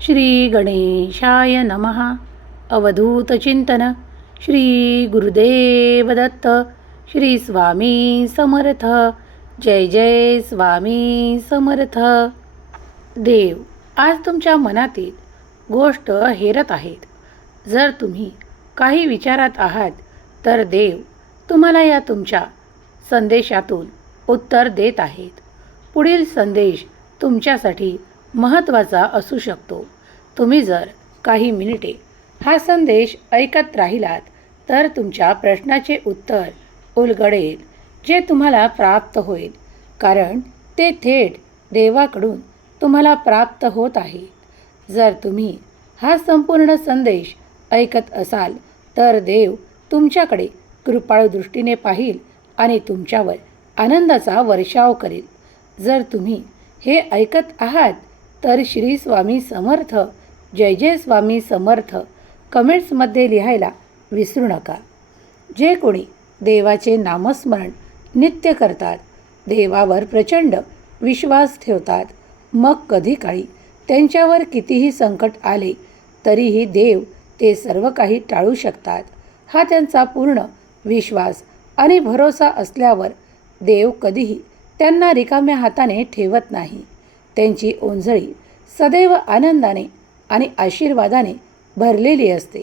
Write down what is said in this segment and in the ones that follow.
श्री गणेशाय नमः. अवधूतचिंतन श्री गुरुदेव दत्त श्री स्वामी समर्थ. जय जय स्वामी समर्थ. देव आज तुमच्या मनातील गोष्ट हेरत आहेत. जर तुम्ही काही विचारात आहात तर देव तुम्हाला या तुमच्या संदेशातून उत्तर देत आहेत. पुढील संदेश तुमच्यासाठी महत्त्वाचा असू शकतो. तुम्ही जर काही मिनिटे हा संदेश ऐकत राहिलात तर तुमच्या प्रश्नाचे उत्तर उलगडेल जे तुम्हाला प्राप्त होईल. कारण ते थेट देवाकडून तुम्हाला प्राप्त होत आहे. जर तुम्ही हा संपूर्ण संदेश ऐकत असाल तर देव तुमच्याकडे कृपाळू दृष्टीने पाहिल आणि तुमच्यावर आनंदाचा वर्षाव करेल. जर तुम्ही हे ऐकत आहात तर श्री स्वामी समर्थ. जय जय स्वामी समर्थ. कमेंट्समध्ये लिहायला विसरू नका. जे कोणी देवाचे नामस्मरण नित्य करतात देवावर प्रचंड विश्वास ठेवतात मग कधी काळी त्यांच्यावर कितीही संकट आले तरीही देव ते सर्व काही टाळू शकतात. हा त्यांचा पूर्ण विश्वास आणि भरोसा असल्यावर देव कधीही त्यांना रिकाम्या हाताने ठेवत नाही. त्यांची ओंजळी सदैव आनंदाने आणि आशीर्वादाने भरलेली असते.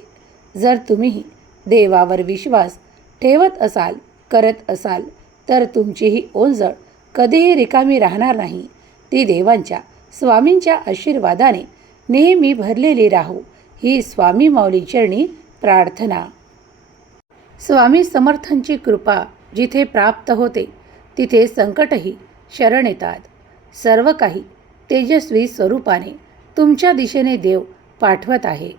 जर तुम्हीही देवावर विश्वास ठेवत असाल करत असाल तर तुमची ही ओंजळ कधीही रिकामी राहणार नाही. ती देवांच्या स्वामींच्या आशीर्वादाने नेहमी भरलेली राहू. ही स्वामी माऊली चरणी प्रार्थना. स्वामी समर्थांची कृपा जिथे प्राप्त होते तिथे संकटही शरण येतात. सर्व काही तेजस्वी स्वरूपाने तुमच्या दिशेने देव पाठवत आहे.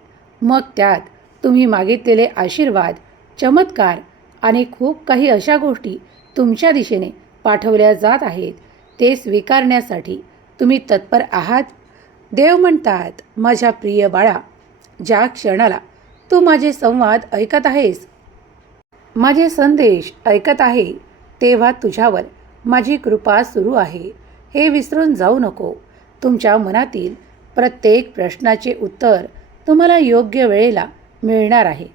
मग त्यात तुम्ही मागितलेले आशीर्वाद चमत्कार आणि खूप काही अशा गोष्टी तुमच्या दिशेने पाठवल्या जात आहेत. ते स्वीकारण्यासाठी तुम्ही तत्पर आहात. देव म्हणतात माझ्या प्रिय बाळा ज्या क्षणाला तू माझे संवाद ऐकत आहेस माझे संदेश ऐकत आहे तेव्हा तुझ्यावर माझी कृपा सुरू आहे. हे विसरून जाऊ नको. तुमच्या मनातील प्रत्येक प्रश्नाचे उत्तर तुम्हाला योग्य वेळेला मिळणार आहे.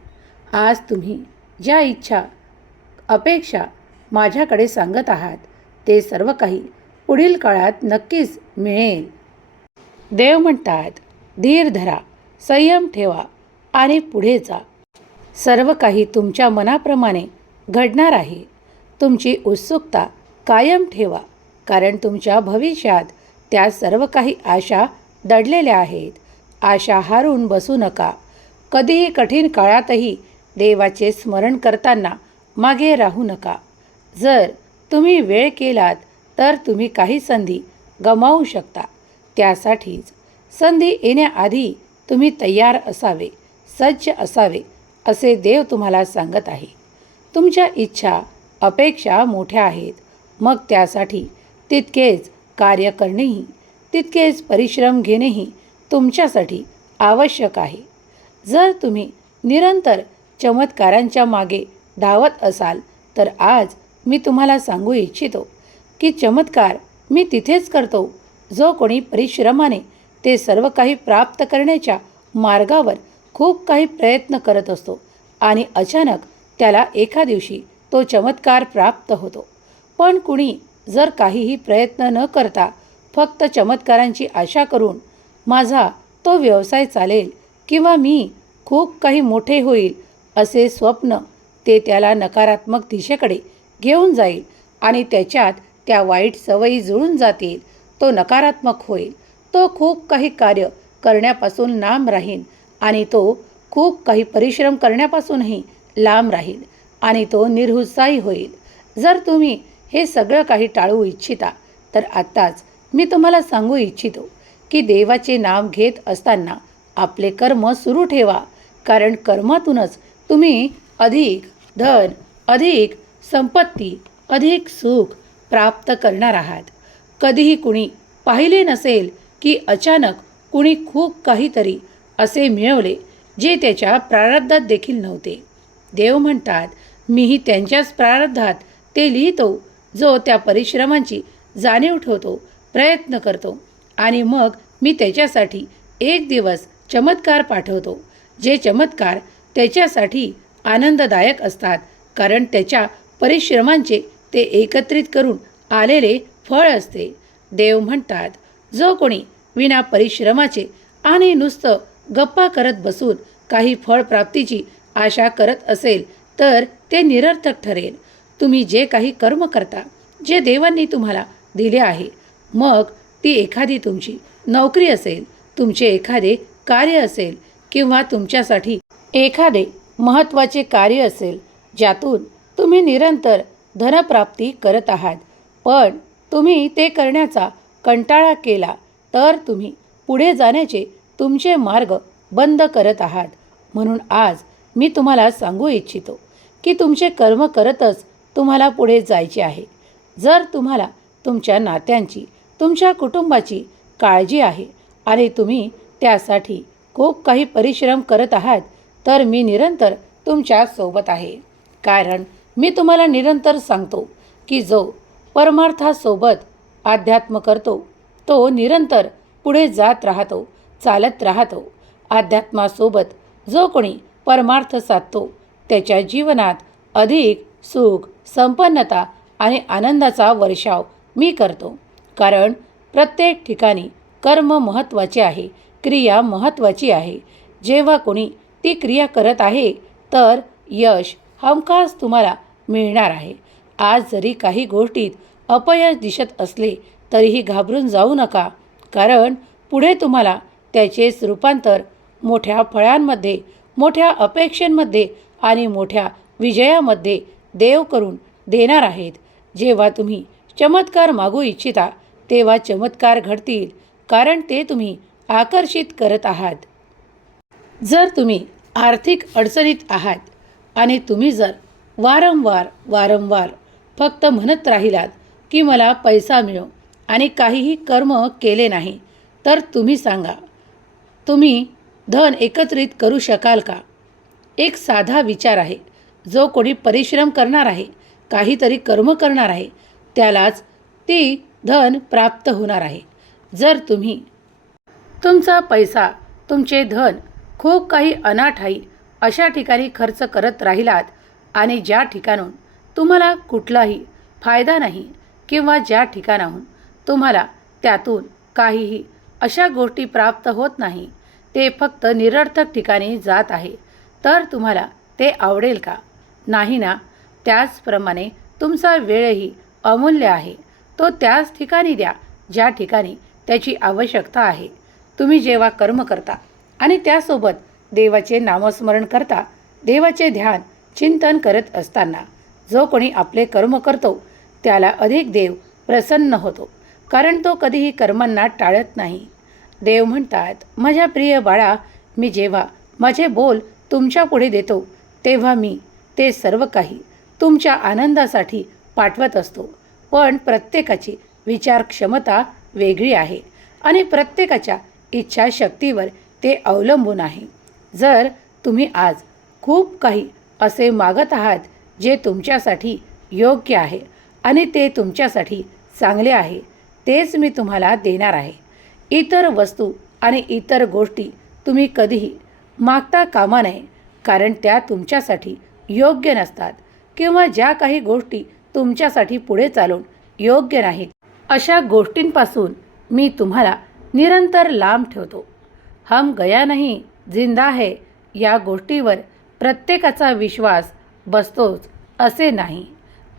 आज तुम्ही ज्या इच्छा अपेक्षा माझ्याकडे सांगत आहात ते सर्व काही पुढील काळात नक्कीच मिळेल. देव म्हणतात धीर धरा संयम ठेवा आणि पुढे जा. सर्व काही तुमच्या मनाप्रमाणे घडणार आहे. तुमची उत्सुकता कायम ठेवा कारण तुमच्या भविष्यात त्या सर्व काही आशा दडलेल्या आहेत. आशा हारून बसू नका. कधीही कठीण काळातही देवाचे स्मरण करताना मागे राहू नका. जर तुम्ही वेळ केलात तर तुम्ही काही संधी गमावू शकता. त्यासाठीच संधी येण्याआधी तुम्ही तयार असावे सज्ज असावे असे देव तुम्हाला सांगत आहे. तुमच्या इच्छा अपेक्षा मोठ्या आहेत. मग त्यासाठी तितकेच कार्य करणेही तितकेच परिश्रम घेणेही तुमच्यासाठी आवश्यक आहे. जर तुम्ही निरंतर चमत्कारांच्या मागे धावत असाल तर आज मी तुम्हाला सांगू इच्छितो की चमत्कार मी तिथेच करतो जो कोणी परिश्रमाने ते सर्व काही प्राप्त करण्याच्या मार्गावर खूप काही प्रयत्न करत असतो आणि अचानक त्याला एका दिवशी तो चमत्कार प्राप्त होतो. पण कुणी जर काहीही प्रयत्न न करता फक्त चमत्कारांची आशा करून माझा तो व्यवसाय चालेल किंवा मी खूप काही मोठे होईल असे स्वप्न ते त्याला नकारात्मक दिशेकडे घेऊन जाईल आणि त्याच्यात त्या वाईट सवयी जुळून जातील. तो नकारात्मक होईल. तो खूप काही कार्य करण्यापासून लांब राहील आणि तो खूप काही परिश्रम करण्यापासूनही लांब राहील आणि तो निर्हुत्साही होईल. जर तुम्ही हे सगळं काही टाळू इच्छिता. तर आत्ताच मी तुम्हाला सांगू इच्छितो की देवाचे नाव घेत असताना आपले कर्म सुरू ठेवा. कारण कर्मातूनच तुम्ही अधिक धन अधिक संपत्ती अधिक सुख प्राप्त करणार आहात. कधीही कुणी पाहिले नसेल की अचानक कुणी खूप काहीतरी असे मिळवले जे त्याच्या प्रारब्धात देखील नव्हते. देव म्हणतात मीही त्यांच्याच प्रारब्धात ते लिहितो. जो त्या परिश्रमांची जाणीव ठेवतो प्रयत्न करतो आणि मग मी त्याच्यासाठी एक दिवस चमत्कार पाठवतो जे चमत्कार त्याच्यासाठी आनंददायक असतात कारण त्याच्या परिश्रमांचे ते एकत्रित करून आलेले फळ असते. देव म्हणतात जो कोणी विना परिश्रमाचे आणि नुसतं गप्पा करत बसून काही फळप्राप्तीची आशा करत असेल तर ते निरर्थक ठरेल. तुम्ही जे काही कर्म करता जे देवांनी तुम्हाला दिले आहे मग ती एखादी तुमची नोकरी असेल तुमचे एखादे कार्य असेल किंवा तुमच्यासाठी एखादे महत्त्वाचे कार्य असेल ज्यातून तुम्ही निरंतर धनप्राप्ती करत आहात. पण तुम्ही ते करण्याचा कंटाळा केला तर तुम्ही पुढे जाण्याचे तुमचे मार्ग बंद करत आहात. म्हणून आज मी तुम्हाला सांगू इच्छितो की तुमचे कर्म करतच तुम्हाला पुढे जायचे आहे. जर तुम्हाला तुमच्या नात्यांची तुमच्या कुटुंबाची काळजी आहे आणि तुम्ही त्यासाठी खूप काही परिश्रम करत आहात तर मी निरंतर तुमच्यासोबत आहे. कारण मी तुम्हाला निरंतर सांगतो की जो परमार्थासोबत अध्यात्म करतो तो निरंतर पुढे जात राहतो चालत राहतो. अध्यात्मासोबत जो कोणी परमार्थ साधतो त्याच्या जीवनात अधिक सुख संपन्नता आणि आनंदाचा वर्षाव मी करतो. कारण प्रत्येक ठिकाणी कर्म महत्त्वाचे आहे क्रिया महत्त्वाची आहे. जेव्हा कोणी ती क्रिया करत आहे तर यश हमखास तुम्हाला मिळणार आहे. आज जरी काही गोष्टीत अपयश दिसत असले तरीही घाबरून जाऊ नका. कारण पुढे तुम्हाला त्याचेच रूपांतर मोठ्या फळांमध्ये मोठ्या अपेक्षांमध्ये आणि मोठ्या विजयामध्ये देव करून देणार आहेत. जेव्हा तुम्ही चमत्कार मागू इच्छिता तेव्हा चमत्कार घडतील कारण ते तुम्ही आकर्षित करत आहात. जर तुम्ही आर्थिक अडचणीत आहात आणि तुम्ही जर वारंवार वारंवार फक्त म्हणत राहिलात की मला पैसा मिळो आणि काहीही कर्म केले नाही तर तुम्ही सांगा तुम्ही धन एकत्रित करू शकाल का? एक साधा विचार आहे. जो कोणी परिश्रम करणार आहे काहीतरी कर्म करणार आहे त्यालाच ती धन प्राप्त होणार आहे. जर तुम्ही तुमचा पैसा तुमचे धन खूप काही अनाठाई अशा ठिकाणी खर्च करत राहिलात आणि ज्या ठिकाणून तुम्हाला कुठलाही फायदा नाही किंवा ज्या ठिकाणाहून तुम्हाला त्यातून काहीही अशा गोष्टी प्राप्त होत नाही ते फक्त निरर्थक ठिकाणी जात आहे तर तुम्हाला ते आवडेल का? नाही ना? त्याचप्रमाणे तुमचा वेळही अमूल्य आहे. तो त्याच ठिकाणी द्या ज्या ठिकाणी त्याची आवश्यकता आहे. तुम्ही जेव्हा कर्म करता आणि त्यासोबत देवाचे नामस्मरण करता देवाचे ध्यान चिंतन करत असताना जो कोणी आपले कर्म करतो त्याला अधिक देव प्रसन्न होतो कारण तो कधीही कर्मांना टाळत नाही. देव म्हणतात माझ्या प्रिय बाळा मी जेव्हा माझे बोल तुमच्यापुढे देतो तेव्हा मी ते सर्व काही तुमच्या आनंदासाठी पाठवत असतो. पण प्रत्येकाची विचार क्षमता वेगळी आहे आणि प्रत्येकाच्या इच्छाशक्तीवर ते अवलंबून आहे. जर तुम्ही आज खूप काही असे मागत आहात जे तुमच्यासाठी योग्य आहे आणि ते तुमच्यासाठी चांगले आहे तेच मी तुम्हाला देणार आहे. इतर वस्तू आणि इतर गोष्टी तुम्ही कधीही मागता कामा नये कारण त्या तुमच्यासाठी योग्य नसतात किंवा ज्या काही गोष्टी तुमच्यासाठी पुढे चालून योग्य नाहीत अशा गोष्टींपासून मी तुम्हाला निरंतर लांब ठेवतो. हम गया नाही जिंदा है या गोष्टीवर प्रत्येकाचा विश्वास बसतोच असे नाही.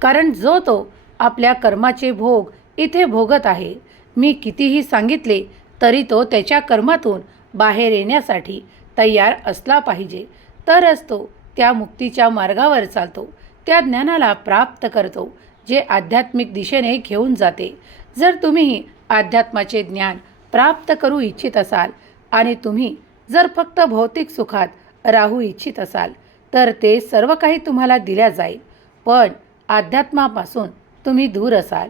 कारण जो तो आपल्या कर्माचे भोग इथे भोगत आहे मी कितीही सांगितले तरी तो त्याच्या कर्मातून बाहेर येण्यासाठी तयार असला पाहिजे. तरच तो त्या मुक्तीच्या मार्गावर चालतो. त्या ज्ञानाला प्राप्त करतो जे आध्यात्मिक दिशेने घेऊन जाते. जर तुम्हीही अध्यात्माचे ज्ञान प्राप्त करू इच्छित असाल आणि तुम्ही जर फक्त भौतिक सुखात राहू इच्छित असाल तर ते सर्व काही तुम्हाला दिल्या जाईल. पण अध्यात्मापासून तुम्ही दूर असाल.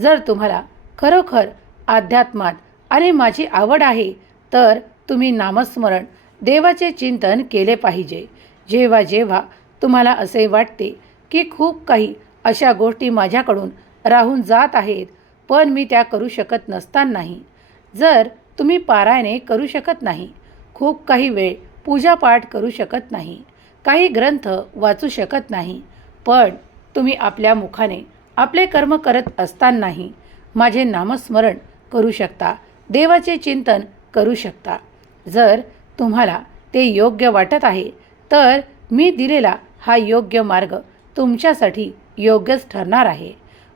जर तुम्हाला खरोखर अध्यात्मात आणि माझी आवड आहे तर तुम्ही नामस्मरण देवाचे चिंतन केले पाहिजे. जेव्हा जेव्हा तुम्हाला असे वाटते की खूप काही अशा गोष्टी माझ्याकडून राहून जात आहेत पण मी त्या करू शकत नसतानाही. जर तुम्ही पारायणे करू शकत नाही खूप काही वेळ पूजापाठ करू शकत नाही काही ग्रंथ वाचू शकत नाही पण तुम्ही आपल्या मुखाने आपले कर्म करत असतानाही माझे नामस्मरण करू शकता देवाचे चिंतन करू शकता. जर तुम्हाला ते योग्य वाटत आहे तर मी दिलेला हा योग्य मार्ग तुमच्यासाठी योग्यच ठरणार आहे.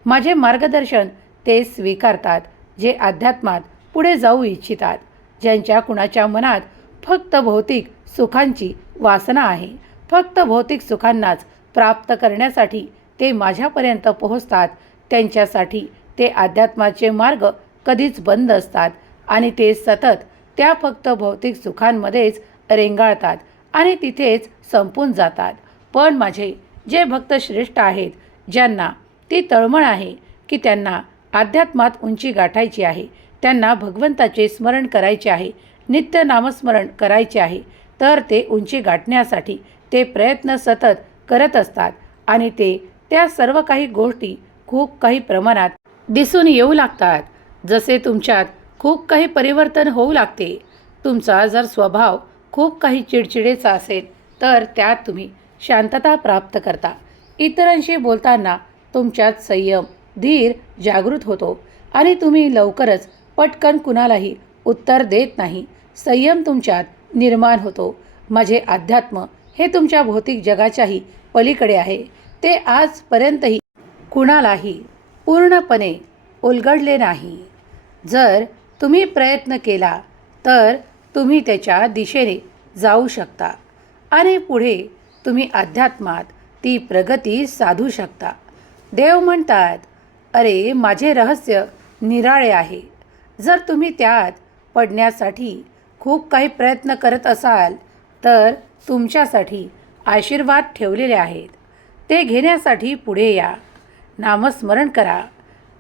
माझे मार्गदर्शन ते स्वीकारतात जे अध्यात्मात पुढे जाऊ इच्छितात ज्यांच्या कुणाच्या मनात फक्त भौतिक सुखांची वासना आहे. फक्त भौतिक सुखांनाच प्राप्त करण्यासाठी ते माझ्यापर्यंत पोहोचतात त्यांच्यासाठी ते अध्यात्माचे मार्ग कधीच बंद असतात आणि ते सतत त्या फक्त भौतिक सुखांमध्येच रेंगाळतात. आणि तिथेच संपून जातात. पण माझे जे भक्त श्रेष्ठ आहेत ज्यांना ती तळमळ आहे की त्यांना अध्यात्मात उंची गाठायची आहे त्यांना भगवंताचे स्मरण करायचे आहे नित्य नामस्मरण करायचे आहे तर ते उंची गाठण्यासाठी ते प्रयत्न सतत करत असतात आणि ते त्या सर्व काही गोष्टी खूप काही प्रमाणात दिसून येऊ लागतात. जसे तुमच्यात खूप काही परिवर्तन होऊ लागते तुमचा जर स्वभाव खूप काही चिडचिडेचा असेल तर त्यात तुम्ही शांतता प्राप्त करता. इतरांशी बोलताना तुमच्यात संयम धीर जागृत होतो आणि तुम्ही लवकरच पटकन कुणालाही उत्तर देत नाही. संयम तुमच्यात निर्माण होतो. माझे अध्यात्म हे तुमच्या भौतिक जगाच्याही पलीकडे आहे. ते आजपर्यंतही कुणालाही पूर्णपणे उलगडले नाही. जर तुम्ही प्रयत्न केला तर तुम्ही त्याच्या दिशेने जाऊ शकता. आणि पुढे तुम्ही अध्यात्मात ती प्रगती साधू शकता. देव म्हणतात अरे माझे रहस्य निराळे आहे. जर तुम्ही त्यात पडण्यासाठी खूप काही प्रयत्न करत असाल तर तुमच्यासाठी आशीर्वाद ठेवलेले आहेत. ते घेण्यासाठी पुढे या. नामस्मरण करा.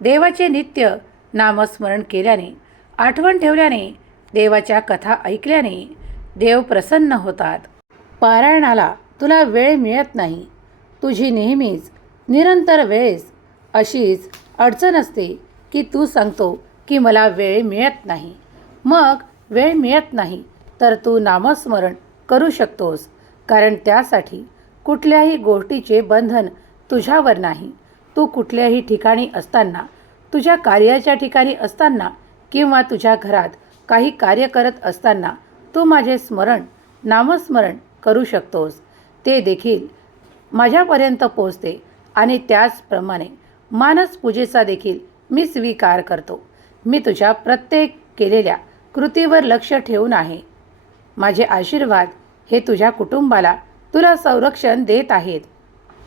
देवाचे नित्य नामस्मरण केल्याने आठवण ठेवल्याने देवाच्या कथा ऐकल्याने देव प्रसन्न होतात. पारायणाला तुला वेळ मिळत नाही. तुझी नेहमीच निरंतर वेळेस अशीच अडचण असते की तू सांगतो की मला वेळ मिळत नाही. मग वेळ मिळत नाही तर तू नामस्मरण करू शकतोस कारण त्यासाठी कुठल्याही गोष्टीचे बंधन तुझ्यावर नाही. तू कुठल्याही ठिकाणी असताना तुझ्या कार्याच्या ठिकाणी असताना किंवा तुझ्या घरात काही कार्य करत असताना तू माझे स्मरण नामस्मरण करू शकतोस. ते देखील माझ्यापर्यंत पोचते आणि त्याचप्रमाणे मानस पूजेचा देखील मी स्वीकार करतो. मी तुझ्या प्रत्येक केलेल्या कृतीवर लक्ष ठेवून आहे. माझे आशीर्वाद हे तुझ्या कुटुंबाला तुला संरक्षण देत आहेत.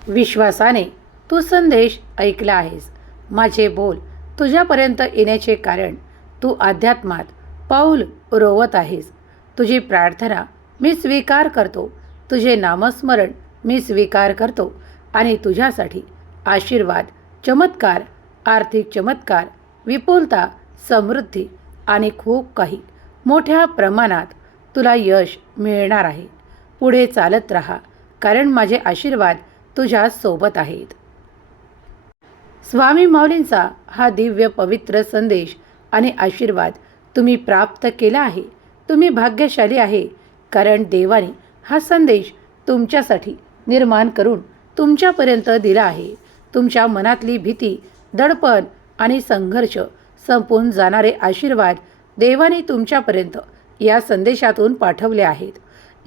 विश्वासाने तू संदेश ऐकला आहेस. माझे बोल तुझ्यापर्यंत येण्याचे कारण तू अध्यात्मात पाऊल रोवत आहेस. तुझी प्रार्थना मी स्वीकार करतो. तुझे नामस्मरण मी स्वीकार करतो. आणि तुझ्यासाठी आशीर्वाद चमत्कार आर्थिक चमत्कार विपुलता समृद्धी आणि खूप काही मोठ्या प्रमाणात तुला यश मिळणार आहे. पुढे चालत राहा कारण माझे आशीर्वाद तुझ्या सोबत आहेत. स्वामी माऊलींचा हा दिव्य पवित्र संदेश आणि आशीर्वाद तुम्ही प्राप्त केला आहे. तुम्ही भाग्यशाली आहे. कारण देवाने हा संदेश तुमच्यासाठी निर्माण करून तुमच्यापर्यंत दिला आहे. तुमच्या मनातली भीती दडपण आणि संघर्ष संपून जाणारे आशीर्वाद देवाने तुमच्यापर्यंत या संदेशातून पाठवले आहेत.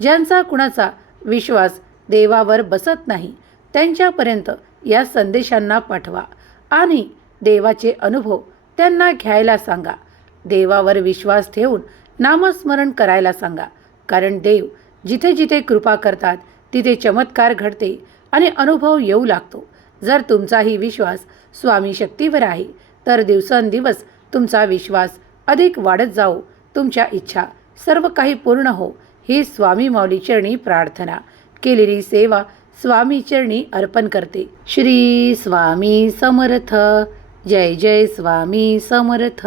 ज्यांचा कुणाचा विश्वास देवावर बसत नाही त्यांच्यापर्यंत या संदेशांना पाठवा आणि देवाचे अनुभव त्यांना घ्यायला सांगा. देवावर विश्वास ठेवून नामस्मरण करायला सांगा. कारण देव जिथे जिथे कृपा करतात तिथे चमत्कार घडते आणि अनुभव येऊ लागतो. जर तुमचाही विश्वास स्वामी शक्तीवर आहे तर दिवसेंदिवस तुमचा विश्वास अधिक वाढत जाओ तुमच्या इच्छा सर्व काही पूर्ण हो. ही स्वामी माऊली चरणी प्रार्थना. केलेली सेवा स्वामी चरणी अर्पण करते. श्री स्वामी समर्थ. जय जय स्वामी समर्थ.